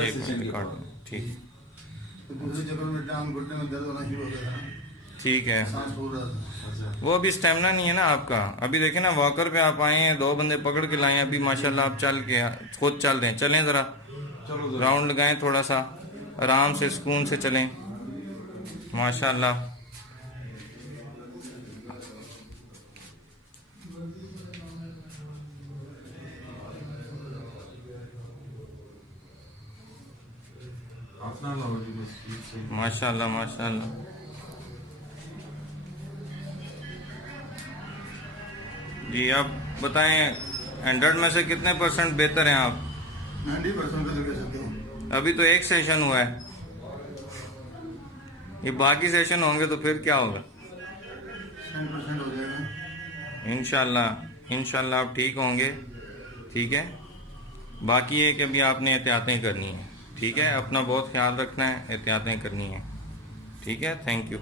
एक मिनट काट दो, ठीक। तो दूसरे चक्कर में टांग घुटने में दर्द होना शुरू हो गया था, ठीक है, सांस फूल रहा था। वो अभी स्टेमिना नहीं है ना आपका। अभी देखे ना, वॉकर पे आप आए हैं, 2 बंदे पकड़ के लाए हैं, अभी माशाल्लाह आप चल के खुद चल रहे हैं। चलें ज़रा, राउंड लगाएं, थोड़ा सा आराम से सुकून से चलें, माशाल्लाह। माशाल्लाह माशाल्लाह। जी आप बताएं, 100 में से कितने % बेहतर हैं आप? 90% का तो कह सकते हैं। अभी तो एक सेशन हुआ है, ये बाकी सेशन होंगे तो फिर क्या होगा? 100% हो जाएगा इंशाल्लाह इंशाल्लाह आप ठीक होंगे। ठीक है, बाकी है कि अभी आपने एहतियातें करनी है। ठीक है, अपना बहुत ख्याल रखना है, एहतियातें करनी है। ठीक है, थैंक यू।